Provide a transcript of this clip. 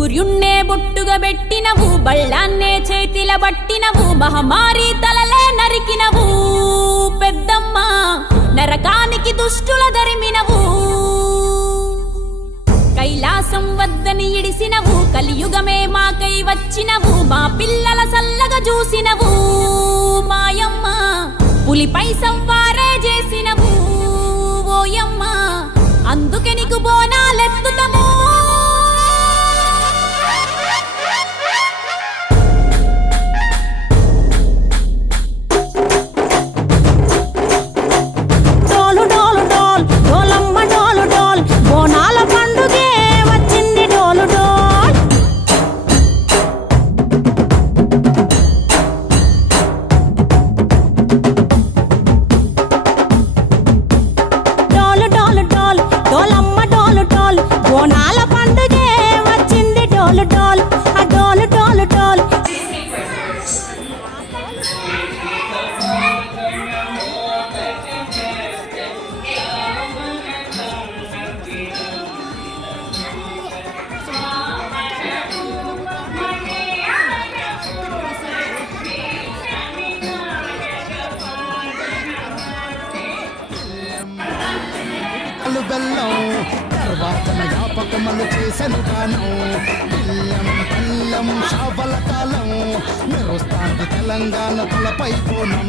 సూర్యున్నే బొట్టుగా పెట్టినవు, బళ్ళాన్నే చేతిల పట్టినవు, మహమారి తలలే నరికినవు పెద్దమ్మ, నరకానికి దుష్టుల దరిమినవు. కైలాసం వద్దని ఇడిసినవు, కలియుగమే మాకై వచ్చినవు, మా పిల్లల సల్లగా చూసినవు మాయమ్మ, పులిపై సవ్వారే చేసినవు ఓయమ్మ, అందుకే నీకు బోనాలెత్తుతము. బెల్లం తర్వాత జ్ఞాపకమలు చేసెను గానం, పిల్లం పల్లం షావల కాలం మెరుస్తాంది తెలంగాణ తలపై కోణం.